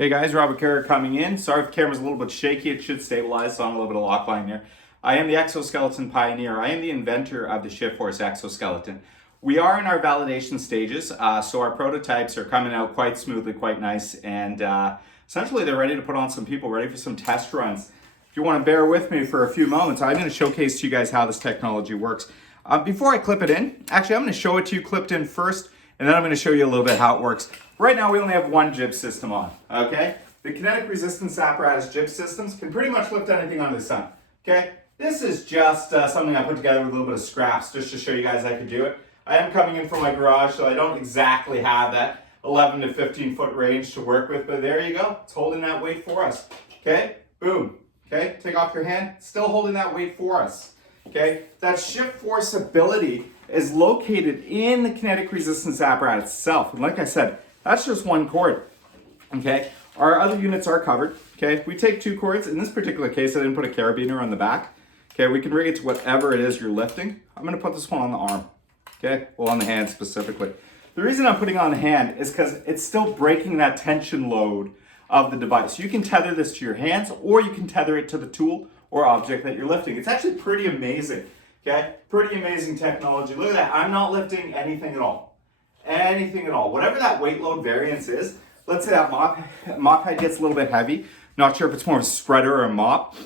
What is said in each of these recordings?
Hey guys, Robert Carriere coming in. Sorry if the camera's a little bit shaky, it should stabilize, so I'm a little bit of lock line here. I am the exoskeleton pioneer. I am the inventor of the Shift Force exoskeleton. We are in our validation stages, so our prototypes are coming out quite smoothly, quite nice, and essentially they're ready to put on some people, ready for some test runs. If you want to bear with me for a few moments, I'm going to showcase to you guys how this technology works. Before I clip it in, actually I'm going to show it to you clipped in first, and then I'm going to show you a little bit how it works. Right now we only have one jib system on, okay? The kinetic resistance apparatus jib systems can pretty much lift anything under the sun, okay? This is just something I put together with a little bit of scraps just to show you guys I could do it. I am coming in from my garage, so I don't exactly have that 11 to 15 foot range to work with, but there you go. It's holding that weight for us, okay? Boom, okay? Take off your hand, still holding that weight for us, okay? That shift force ability is located in the kinetic resistance apparatus itself, and like I said, that's just one cord, okay? Our other units are covered, okay? We take two cords. In this particular case, I didn't put a carabiner on the back, okay? We can rig it to whatever it is you're lifting. I'm gonna put this one on the arm, okay? Well, on the hand specifically. The reason I'm putting it on the hand is because it's still breaking that tension load of the device. You can tether this to your hands, or you can tether it to the tool or object that you're lifting. It's actually pretty amazing, okay? Pretty amazing technology. Look at that, I'm not lifting anything at all. Anything at all. Whatever that weight load variance is, let's say that mop head gets a little bit heavy. Not sure if it's more of a spreader or a mop.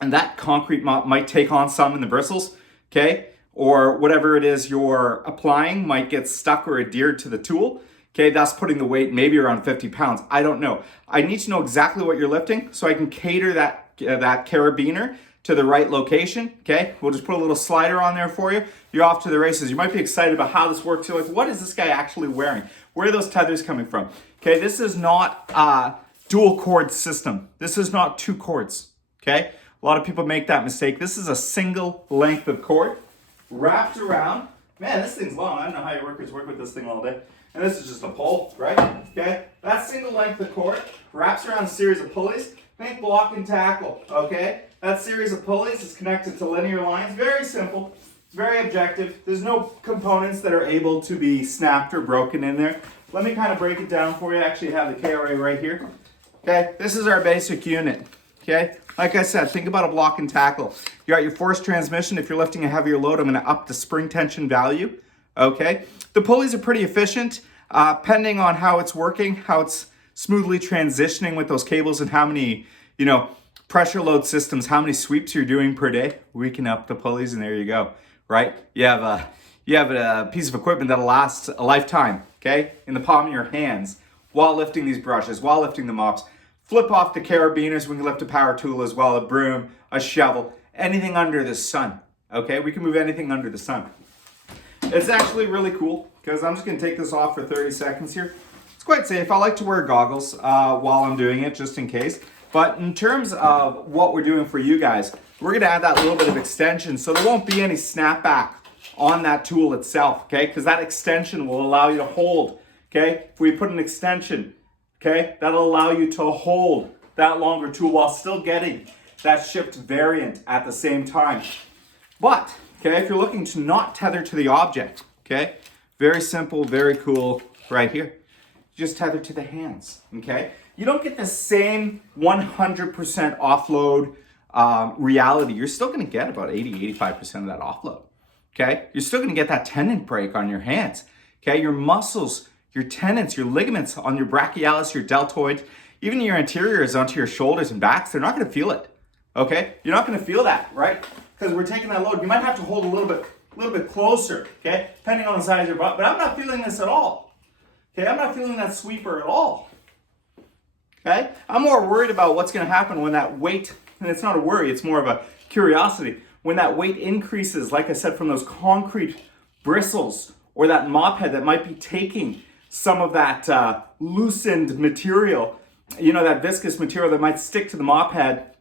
And that concrete mop might take on some in the bristles, okay? Or whatever it is you're applying might get stuck or adhered to the tool. Okay, that's putting the weight maybe around 50 pounds. I don't know. I need to know exactly what you're lifting so I can cater that carabiner to the right location, okay? We'll just put a little slider on there for you. You're off to the races. You might be excited about how this works. You're like, what is this guy actually wearing? Where are those tethers coming from? Okay, this is not a dual cord system. This is not two cords, okay? A lot of people make that mistake. This is a single length of cord wrapped around. Man, this thing's long. I don't know how your workers work with this thing all day. And this is just a pole, right? Okay, that single length of cord wraps around a series of pulleys. Think block and tackle, okay? That series of pulleys is connected to linear lines. Very simple. It's very objective. There's no components that are able to be snapped or broken in there. Let me kind of break it down for you. I actually have the Carriere right here. Okay, this is our basic unit. Okay, like I said, think about a block and tackle. You got your force transmission. If you're lifting a heavier load, I'm going to up the spring tension value. Okay, the pulleys are pretty efficient, depending on how it's working, how it's smoothly transitioning with those cables, and how many, pressure load systems, how many sweeps you're doing per day. We can up the pulleys, and there you go. Right? You have a piece of equipment that'll last a lifetime. Okay, in the palm of your hands while lifting these brushes, while lifting the mops. Flip off the carabiners. We can lift a power tool as well, a broom, a shovel, anything under the sun. Okay, we can move anything under the sun. It's actually really cool because I'm just going to take this off for 30 seconds here. It's quite safe. I like to wear goggles while I'm doing it just in case. But in terms of what we're doing for you guys, we're going to add that little bit of extension so there won't be any snapback on that tool itself, okay? Because that extension will allow you to hold, okay? If we put an extension, okay, that'll allow you to hold that longer tool while still getting that shift variant at the same time. But, okay, if you're looking to not tether to the object, okay, very simple, very cool, right here. Just tether to the hands, okay? You don't get the same 100% offload reality. You're still gonna get about 80-85% of that offload, okay? You're still gonna get that tendon break on your hands, okay? Your muscles, your tendons, your ligaments on your brachialis, your deltoid, even your anteriors onto your shoulders and backs, they're not gonna feel it, okay? You're not gonna feel that, right? Because we're taking that load. You might have to hold a little bit closer, okay? Depending on the size of your butt, but I'm not feeling this at all, okay? I'm not feeling that sweeper at all, okay? I'm more worried about what's gonna happen when that weight, and it's not a worry, it's more of a curiosity. When that weight increases, like I said, from those concrete bristles or that mop head that might be taking some of that loosened material, that viscous material that might stick to the mop head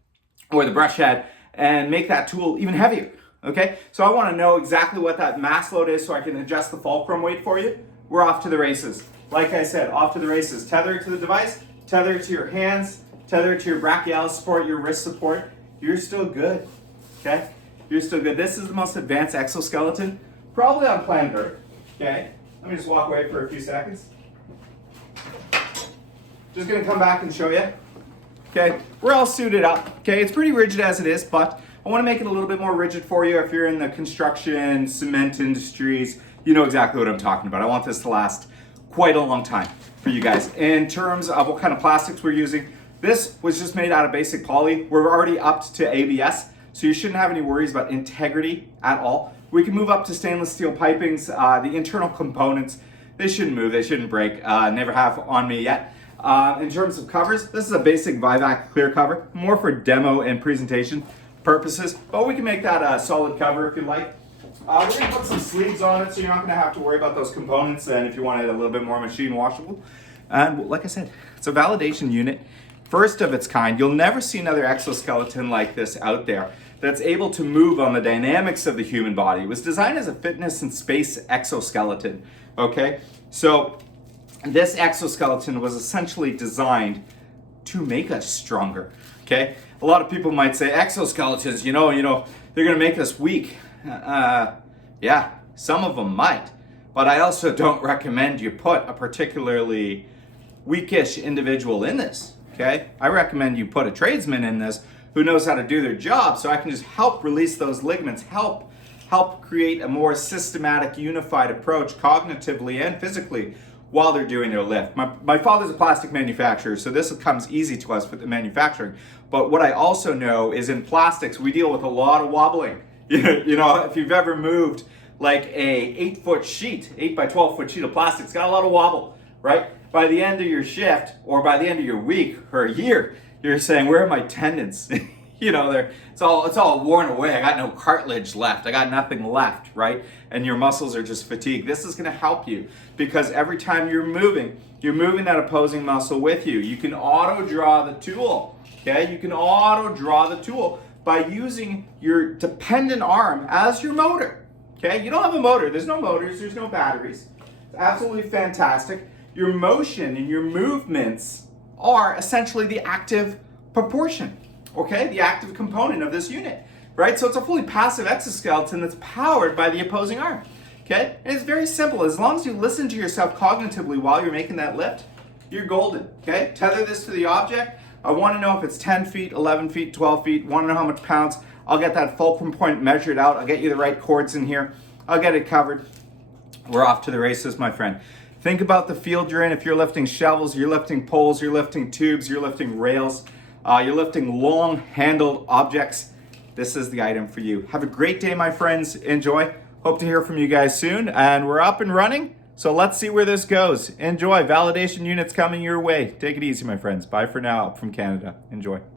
or the brush head and make that tool even heavier, okay? So I wanna know exactly what that mass load is so I can adjust the fulcrum weight for you. We're off to the races. Like I said, off to the races. Tether it to the device, tether it to your hands, tether it to your brachialis support, your wrist support. You're still good, okay? You're still good. This is the most advanced exoskeleton, probably on planet Earth, okay? Let me just walk away for a few seconds. Just gonna come back and show you. Okay, we're all suited up. Okay, it's pretty rigid as it is, but I wanna make it a little bit more rigid for you. If you're in the construction, cement industries, you know exactly what I'm talking about. I want this to last quite a long time for you guys. In terms of what kind of plastics we're using, this was just made out of basic poly. We're already upped to ABS, so you shouldn't have any worries about integrity at all. We can move up to stainless steel pipings. The internal components, they shouldn't move, they shouldn't break. Never have on me yet. In terms of covers, this is a basic Vivac clear cover, more for demo and presentation purposes, but we can make that a solid cover if you like. We're going to put some sleeves on it so you're not going to have to worry about those components, and if you want it a little bit more machine washable. And like I said, it's a validation unit, first of its kind. You'll never see another exoskeleton like this out there that's able to move on the dynamics of the human body. It was designed as a fitness and space exoskeleton, okay? So this exoskeleton was essentially designed to make us stronger, okay? A lot of people might say exoskeletons, you know, they're gonna make us weak. Yeah, some of them might, but I also don't recommend you put a particularly weakish individual in this, okay? I recommend you put a tradesman in this who knows how to do their job, so I can just help release those ligaments, help create a more systematic, unified approach cognitively and physically while they're doing their lift. My father's a plastic manufacturer, so this comes easy to us with the manufacturing. But what I also know is in plastics, we deal with a lot of wobbling. You know, if you've ever moved like a 8-foot sheet, 8 by 12 foot sheet of plastic, it's got a lot of wobble, right? By the end of your shift or by the end of your week or a year, you're saying, where are my tendons? You know, it's all worn away. I got no cartilage left. I got nothing left, right? And your muscles are just fatigued. This is gonna help you because every time you're moving that opposing muscle with you. You can auto draw the tool, okay? You can auto draw the tool by using your dependent arm as your motor, okay? You don't have a motor. There's no motors. There's no batteries. It's absolutely fantastic. Your motion and your movements are essentially the active proportion, okay? The active component of this unit, right? So it's a fully passive exoskeleton that's powered by the opposing arm, okay? And it's very simple. As long as you listen to yourself cognitively while you're making that lift, you're golden, okay? Tether this to the object. I want to know if it's 10 feet, 11 feet, 12 feet, want to know how much pounds. I'll get that fulcrum point measured out. I'll get you the right cords in here. I'll get it covered. We're off to the races, my friend. Think about the field you're in. If you're lifting shovels, you're lifting poles, you're lifting tubes, you're lifting rails, you're lifting long-handled objects, this is the item for you. Have a great day, my friends. Enjoy. Hope to hear from you guys soon. And we're up and running. So let's see where this goes. Enjoy. Validation units coming your way. Take it easy, my friends. Bye for now. Up from Canada. Enjoy.